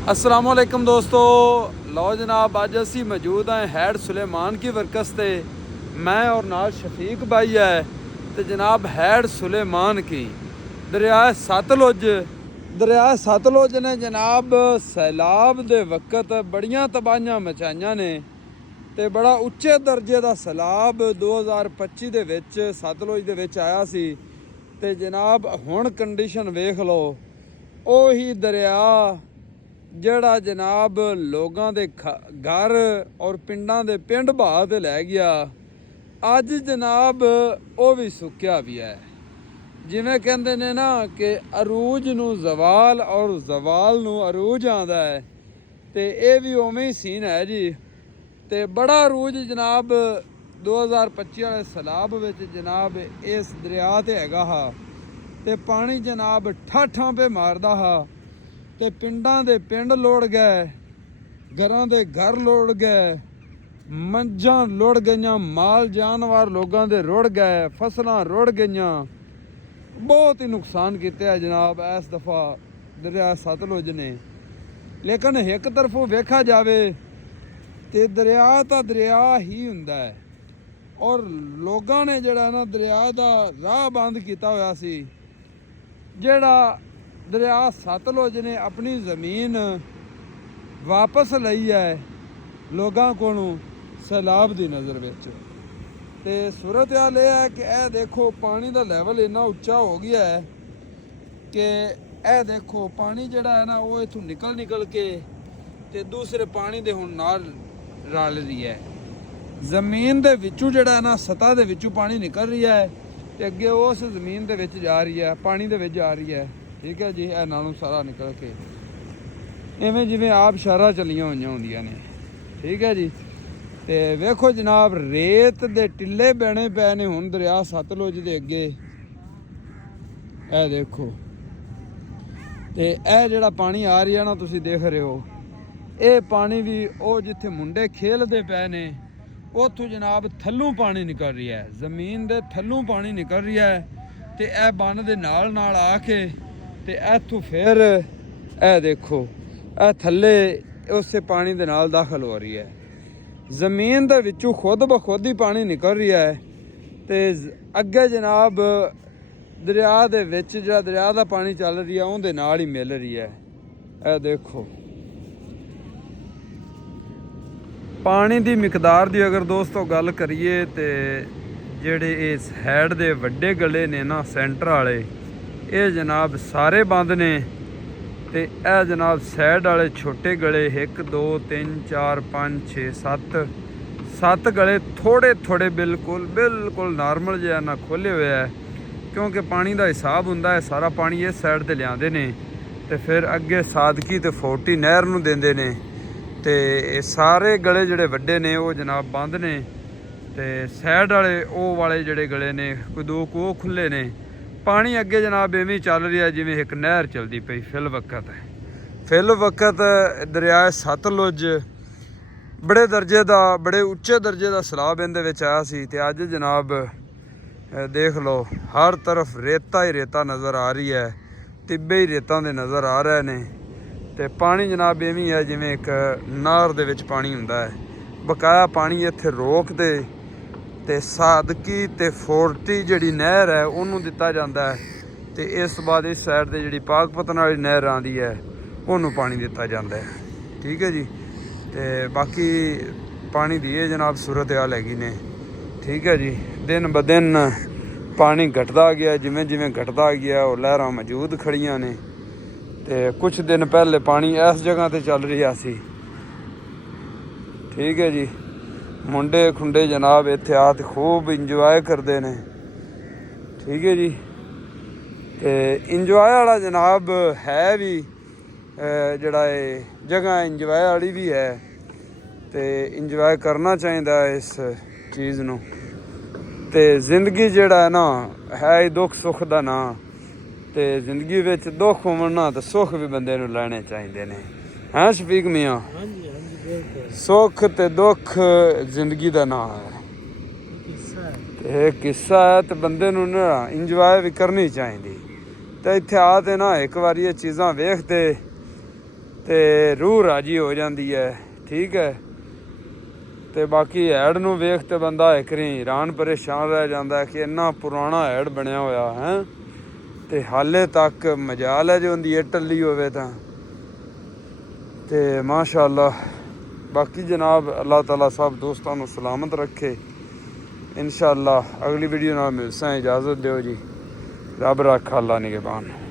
अस्सलामुअलैकुम दोस्तों। लो जनाब, अज असी मौजूद हैं हैड सुलेमान की वर्कस ते। मैं और नाल शफीक भाई है। तो जनाब हैड सुलेमान की दरिया सतलुज ने जनाब सैलाब दे वक्त बड़ियां तबाहियां मचाइयां ने। ते बड़ा उच्चे दर्जे का सैलाब 2025 दे विच सतलुज दे विच आया सी। ते जनाब हुण कंडीशन वेख लो, ਉਹੀ दरिया ਜਿਹੜਾ जनाब लोगों के घर और पिंडां दे पिंड बहा ते लै गया, अज जनाब वो भी सुक्या भी है। जिवें कहते ने ना कि अरूज नूं जवाल और जवाल नूं अरूज आंदा है, ते ये भी उवें ही सीन है जी। ते बड़ा अरूज जनाब 2025 वाले सैलाब विच जनाब इस दरिया ते हैगा हा। ते पानी जनाब ठाठां पे मारदा हा। ते पिंडां दे पिंड लोड़ गए, घरां दे घर लोड़ गए, मंझां लुड़ गईयां, माल जानवर लोगों दे रुड़ गए, फसलां रुड़ गईयां। बहुत ही नुकसान किया जनाब इस दफ़ा दरिया सतलुज ने। लेकिन एक तरफों वेखा जाए तो दरिया तो दरिया ही हुंदा है, और लोगों ने जड़ा ना दरिया का राह बंद किया होया सी। जड़ा दरिया सतलुज ने अपनी ज़मीन वापस लई है लोगों कोलों सैलाब की नज़र विच। ते सूरत हाल यह है कि यह देखो पानी का लैवल इन्ना उच्चा हो गया है कि यह देखो पानी जड़ा है ना वो इथों निकल के ते दूसरे पानी दे हुण नाल रल रही है। जमीन दे विचों जड़ा है ना सतह दे विचों पानी निकल रही है ते अगे उस जमीन दे विच जा रही है, पानी दे विच जा रही है। ठीक है जी, यह नालों सारा निकल के इवें जिवें आप शहरां चलियां होईयां होंदियां ने। ठीक है जी। ते वेखो जनाब रेत दे टिल्ले बने पे ने हुण दरिया सतलुज दे अगे। यह देखो ते यह जिहड़ा पानी आ रही है ना, तुसीं देख रहे हो, ये पानी भी वो जिथे मुंडे खेलते पे ने उथों जनाब थल्लों पानी निकल रही है, जमीन दे थल्लों पानी निकल रही है। ते यह बन दे नाल नाल आके ते इथों फिर यह देखो यह थल्ले उस पानी दे नाल दाखल हो रही है। जमीन दे विचों खुद ब खुद ही पानी निकल रही है। ते अगे जनाब दरिया दे विच जिहड़ा दरिया दा पानी चल रही है उहदे नाल ही मिल रही है। यह देखो पानी की मिकदार की अगर दोस्तों गल करिए तो जेड़े इस हैड दे वड्डे गले ने ना सेंटर वाले, ये जनाब सारे बंद ने। ते यह जनाब साइड वाले छोटे गले 1 2 3 4 5 6 7 गले थोड़े थोड़े बिल्कुल नॉर्मल जिहा ना खोले हुए है, क्योंकि पानी का हिसाब हुंदा है सारा पानी इस साइड ते लियाते ने ते फिर अगे सादकी ते फोर्टी नहर नूं देंदे ने। ते सारे गले जिहड़े वड्डे ने वो जनाब बंद ने। ते साइड वाले वो वाले जिहड़े गले ने कोई 2 वो खुले ने। पानी अगे जनाब इवें चल रहा है जिवें एक नहर चलती पई फिल वक्त दरिया सतलुज बड़े दर्जे का बड़े उच्चे दर्जे का सैलाब इहदे विच आया सी। ते अज जनाब देख लो हर तरफ रेता ही रेता नज़र आ रही है, टिब्बे ही रेतां दे नज़र आ रहे ने। ते पानी जनाब इवें है जिवें एक नहर दे विच पानी हुंदा है। बकाया पानी इत्थे रोक ते सादकी ते फोर्टी जिहड़ी नहर है उन्होंने दिता जाता है। तो इस बाद इस साइड से जी पाकपतन वाली नहर आती है उन्होंने पानी दिता जाता है। ठीक है जी। तो बाकी पानी दी ये जनाब सूरत हाल हैगी ने। ठीक है जी, दिन ब दिन पानी घटता गया, जिमें जिमें घटता गया वो लहरां मौजूद खड़ियां ने। तो कुछ दिन पहले पानी इस जगह पर चल रहा सी। ठीक है जी, मुंडे खुंडे जनाब इत्थे आ ते खूब इंजॉय करते हैं। ठीक है जी। तो इंजॉय वाला जनाब है भी जड़ा जगह इंजॉय वाली भी है। तो इंजॉय करना चाहिए इस चीज़ नूं। ते जिंदगी जड़ा है ना है ही दुख सुख का ना। तो जिंदगी विच दुख होवन ना तो सुख भी बंदे नूं लैणे चाहिए ने। हैं शफीक मियाँ? सुख ते दुख जिंदगी का नाम है। एक किस्सा है तो बंदे नूं ना इंजॉय भी करनी चाहिए। तो इत्थे आ ते ना एक बार ये चीज़ां वेखते ਤੇ ਰੂਹ ਰਾਜੀ ਹੋ ਜਾਂਦੀ ਹੈ। ਠੀਕ ਹੈ। ਤੇ ਬਾਕੀ ਹੈਡ ਨੂੰ ਵੇਖ ਤੇ ਬੰਦਾ ਇੱਕ ਰੀ ਹੈਰਾਨ ਪਰੇਸ਼ਾਨ ਰਹਿ ਜਾਂਦਾ ਕਿ ਇੰਨਾ ਪੁਰਾਣਾ ਹੈਡ ਬਣਿਆ ਹੋਇਆ ਹੈ ਤੇ ਹਾਲੇ ਤੱਕ ਮਜਾਲ ਹੈ ਜੇ ਉਹਦੀ ਇਹ ਟੱਲੀ ਹੋਵੇ ਤਾਂ। ਤੇ ਮਾਸ਼ਾਅੱਲਾ ਬਾਕੀ ਜਨਾਬ ਅੱਲਾਹ ਤਾਲਾ ਸਭ ਦੋਸਤਾਂ ਨੂੰ ਸਲਾਮਤ ਰੱਖੇ। इंशाअल्लाह अगली वीडियो नाल मिलसां। इजाज़त दिओ जी। रब रखा अल्लाह निगहबान।